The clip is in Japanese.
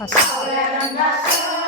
パス。